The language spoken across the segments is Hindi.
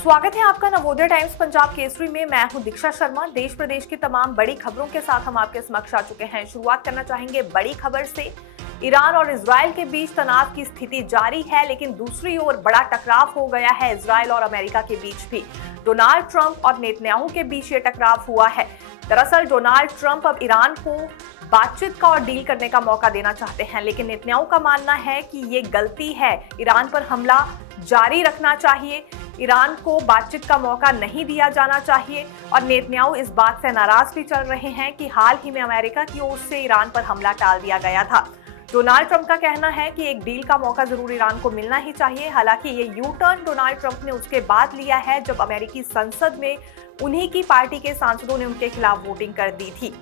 स्वागत है आपका नवोदय टाइम्स पंजाब केसरी में। मैं हूं दीक्षा शर्मा। देश प्रदेश की तमाम बड़ी खबरों के साथ हम आपके समक्ष आ चुके हैं। शुरुआत करना चाहेंगे बड़ी खबर से। ईरान और इजराइल के बीच तनाव की स्थिति जारी है, लेकिन दूसरी ओर बड़ा टकराव हो गया है इजराइल और अमेरिका के बीच भी। डोनाल्ड ट्रंप और नेतन्याहू के बीच ये टकराव हुआ है। दरअसल डोनाल्ड ट्रंप अब ईरान को बातचीत का और डील करने का मौका देना चाहते हैं, लेकिन नेतन्याहू का मानना है कि ये गलती है, ईरान पर हमला जारी रखना चाहिए, ईरान को बातचीत का मौका नहीं दिया जाना चाहिए। और नेतन्याहू इस बात से नाराज भी चल रहे हैं कि हाल ही में अमेरिका की ओर से ईरान पर हमला टाल दिया गया था। डोनाल्ड ट्रंप का कहना है कि एक डील का मौका जरूर ईरान को मिलना ही चाहिए। हालांकि ये यू टर्न डोनाल्ड ट्रंप ने उसके बाद लिया है जब अमेरिकी संसद में उन्हीं की पार्टी के सांसदों ने उनके खिलाफ वोटिंग कर दी थी।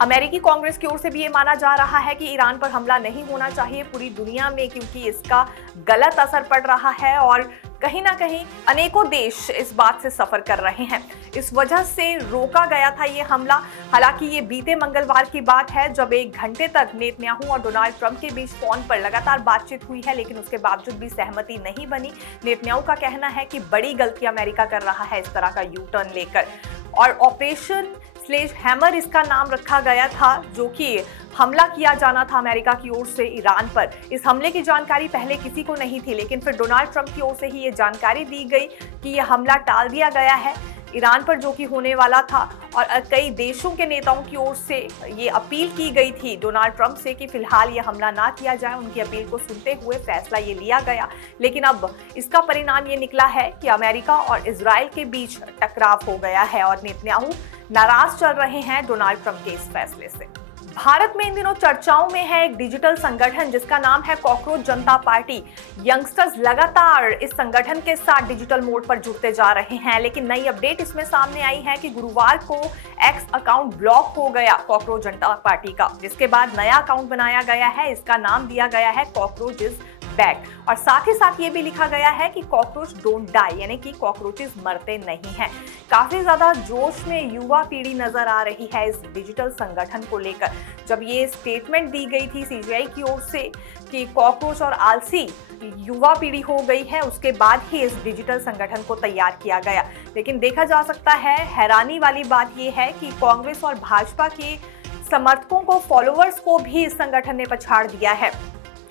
अमेरिकी कांग्रेस की ओर से भी ये माना जा रहा है कि ईरान पर हमला नहीं होना चाहिए पूरी दुनिया में, क्योंकि इसका गलत असर पड़ रहा है और कहीं ना कहीं अनेकों देश इस बात से सफर कर रहे हैं। इस वजह से रोका गया था ये हमला। हालांकि ये बीते मंगलवार की बात है जब 1 घंटे तक नेतन्याहू और डोनाल्ड ट्रंप के बीच फोन पर लगातार बातचीत हुई है, लेकिन उसके बावजूद भी सहमति नहीं बनी। नेतन्याहू का कहना है कि बड़ी गलती अमेरिका कर रहा है इस तरह का यू टर्न लेकर, और ऑपरेशन स्लेज हैमर इसका नाम रखा गया था, जो कि हमला किया जाना था अमेरिका की ओर से ईरान पर। इस हमले की जानकारी पहले किसी को नहीं थी, लेकिन फिर डोनाल्ड ट्रंप की ओर से ही ये जानकारी दी गई कि यह हमला टाल दिया गया है ईरान पर, जो कि होने वाला था। और कई देशों के नेताओं की ओर से ये अपील की गई थी डोनाल्ड ट्रंप से कि फिलहाल ये हमला ना किया जाए। उनकी अपील को सुनते हुए फैसला ये लिया गया, लेकिन अब इसका परिणाम ये निकला है कि अमेरिका और इजराइल के बीच टकराव हो गया है और नेतन्याहू नाराज चल रहे हैं डोनाल्ड ट्रंप के इस फैसले से। भारत में इन दिनों चर्चाओं में है एक डिजिटल संगठन जिसका नाम है कॉकरोच जनता पार्टी। यंगस्टर्स लगातार इस संगठन के साथ डिजिटल मोड पर जुड़ते जा रहे हैं, लेकिन नई अपडेट इसमें सामने आई है कि गुरुवार को एक्स अकाउंट ब्लॉक हो गया कॉकरोच जनता पार्टी का, जिसके बाद नया अकाउंट बनाया गया है। इसका नाम दिया गया है कॉकरोच इज बैक, और साथ ही साथ ये भी लिखा गया है कि कॉकरोच डोंट डाई, यानी कि कॉकरोचेस मरते नहीं हैं। काफी ज्यादा जोश में युवा पीढ़ी नजर आ रही है इस डिजिटल संगठन को लेकर। जब ये स्टेटमेंट दी गई थी सीजीआई की ओर से कि कॉकरोच और आलसी युवा पीढ़ी हो गई है, उसके बाद ही इस डिजिटल संगठन को तैयार किया गया। लेकिन देखा जा सकता है, हैरानी वाली बात यह है कि कांग्रेस और भाजपा के समर्थकों को, फॉलोअर्स को भी इस संगठन ने पछाड़ दिया है।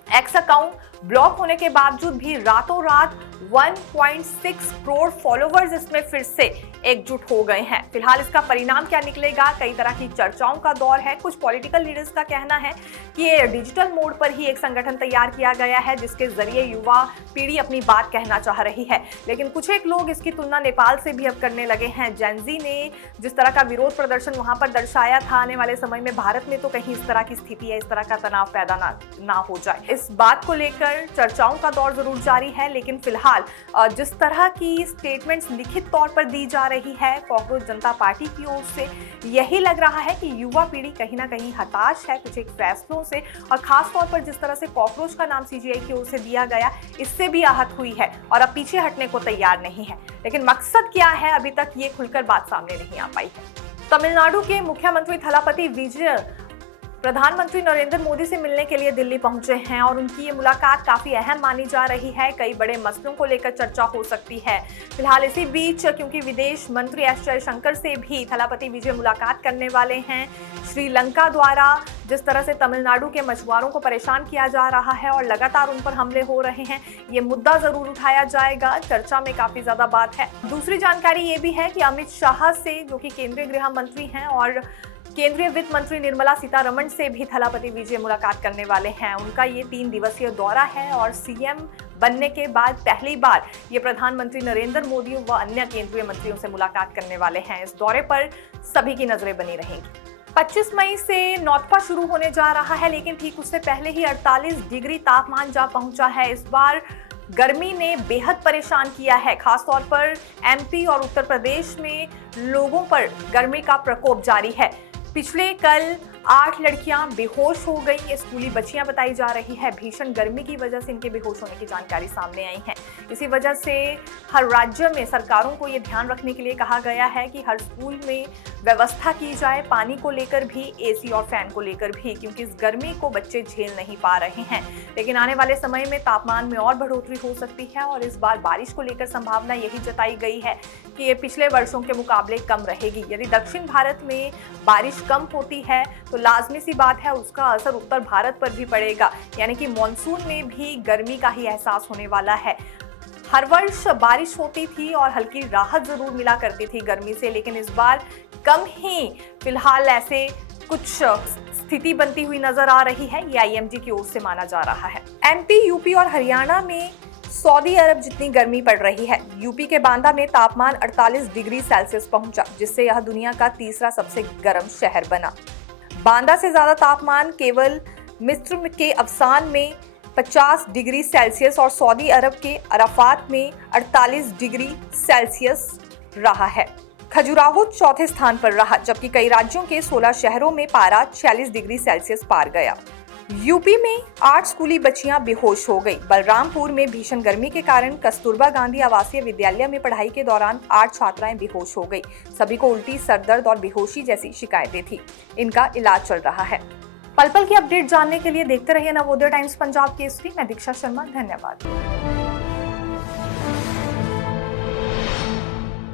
एक्स अकाउंट ब्लॉक होने के बावजूद भी रातों रात 1.6 करोड़ फॉलोवर्स इसमें फिर से एकजुट हो गए हैं। फिलहाल इसका परिणाम क्या निकलेगा, कई तरह की चर्चाओं का दौर है। कुछ पॉलिटिकल लीडर्स का कहना है कि ये डिजिटल मोड पर ही एक संगठन तैयार किया गया है जिसके जरिए युवा पीढ़ी अपनी बात कहना चाह रही है, लेकिन कुछ एक लोग इसकी तुलना नेपाल से भी अब करने लगे हैं। जेनजी ने जिस तरह का विरोध प्रदर्शन वहां पर दर्शाया था, आने वाले समय में भारत में तो कहीं इस तरह की स्थिति है, इस तरह का तनाव पैदा ना हो जाए, इस बात को लेकर चर्चाओं का दौर जरूर जारी है। लेकिन फिलहाल जिस तरह की स्टेटमेंट्स लिखित तौर पर दी जा रही है कॉकरोच जनता पार्टी की ओर से, यही लग रहा है कि युवा पीढ़ी कहीं ना कहीं हताश है कुछ एक फैसलों से, और खास तौर पर जिस तरह से कॉकरोच का नाम सीजीआई की ओर से दिया गया, इससे भी आहत हुई है और अब पीछे हटने को तैयार नहीं है। लेकिन मकसद क्या है, अभी तक ये खुलकर बात सामने नहीं आ पाई है। तमिलनाडु के मुख्यमंत्री थलापति विजय प्रधानमंत्री नरेंद्र मोदी से मिलने के लिए दिल्ली पहुंचे हैं और उनकी ये मुलाकात काफी अहम मानी जा रही है। कई बड़े मसलों को लेकर चर्चा हो सकती है। फिलहाल इसी बीच, क्योंकि विदेश मंत्री एस जयशंकर से भी थलापति विजय मुलाकात करने वाले हैं। श्रीलंका द्वारा जिस तरह से तमिलनाडु के मछुआरों को परेशान किया जा रहा है और लगातार उन पर हमले हो रहे हैं, ये मुद्दा जरूर उठाया जाएगा। चर्चा में काफी ज्यादा बात है। दूसरी जानकारी ये भी है कि अमित शाह से, जो कि केंद्रीय गृह मंत्री हैं, और केंद्रीय वित्त मंत्री निर्मला सीतारमण से भी थलापति विजय मुलाकात करने वाले हैं। उनका ये 3 दिवसीय दौरा है और सीएम बनने के बाद पहली बार ये प्रधानमंत्री नरेंद्र मोदी व अन्य केंद्रीय मंत्रियों से मुलाकात करने वाले हैं। इस दौरे पर सभी की नजरें बनी रहेंगी। 25 मई से नौतपा शुरू होने जा रहा है, लेकिन ठीक उससे पहले ही 48 डिग्री तापमान जा पहुंचा है। इस बार गर्मी ने बेहद परेशान किया है, खासतौर पर एमपी और उत्तर प्रदेश में लोगों पर गर्मी का प्रकोप जारी है। पिछले कल 8 लड़कियां बेहोश हो गई। ये स्कूली बच्चियां बताई जा रही है। भीषण गर्मी की वजह से इनके बेहोश होने की जानकारी सामने आई है। इसी वजह से हर राज्य में सरकारों को ये ध्यान रखने के लिए कहा गया है कि हर स्कूल में व्यवस्था की जाए, पानी को लेकर भी, एसी और फैन को लेकर भी, क्योंकि इस गर्मी को बच्चे झेल नहीं पा रहे हैं। लेकिन आने वाले समय में तापमान में और बढ़ोतरी हो सकती है और इस बार बारिश को लेकर संभावना यही जताई गई है कि ये पिछले वर्षों के मुकाबले कम रहेगी। यदि दक्षिण भारत में बारिश कम होती है तो लाजमी सी बात है उसका असर उत्तर भारत पर भी पड़ेगा, यानी कि मानसून में भी गर्मी का ही एहसास होने वाला है। हर वर्ष बारिश होती थी और हल्की राहत जरूर मिला करती थी गर्मी से, लेकिन इस बार कम ही फिलहाल ऐसे कुछ स्थिति बनती हुई नजर आ रही है। ये आईएमडी की ओर से माना जा रहा है। एमपी, यूपी और हरियाणा में सऊदी अरब जितनी गर्मी पड़ रही है। यूपी के बांदा में तापमान 48 डिग्री सेल्सियस पहुंचा, जिससे यह दुनिया का तीसरा सबसे गर्म शहर बना। बांदा से ज्यादा तापमान केवल मिस्र के अफसान में 50 डिग्री सेल्सियस और सऊदी अरब के अराफात में 48 डिग्री सेल्सियस रहा है। खजुराहो चौथे स्थान पर रहा, जबकि कई राज्यों के 16 शहरों में पारा 46 डिग्री सेल्सियस पार गया। यूपी में 8 स्कूली बच्चियां बेहोश हो गई। बलरामपुर में भीषण गर्मी के कारण कस्तूरबा गांधी आवासीय विद्यालय में पढ़ाई के दौरान 8 छात्राएं बेहोश हो गई। सभी को उल्टी, सरदर्द और बेहोशी जैसी शिकायतें थी। इनका इलाज चल रहा है। पल पल की अपडेट जानने के लिए देखते रहिए नवोदय टाइम्स पंजाब केसरी। मैं दीक्षा शर्मा, धन्यवाद।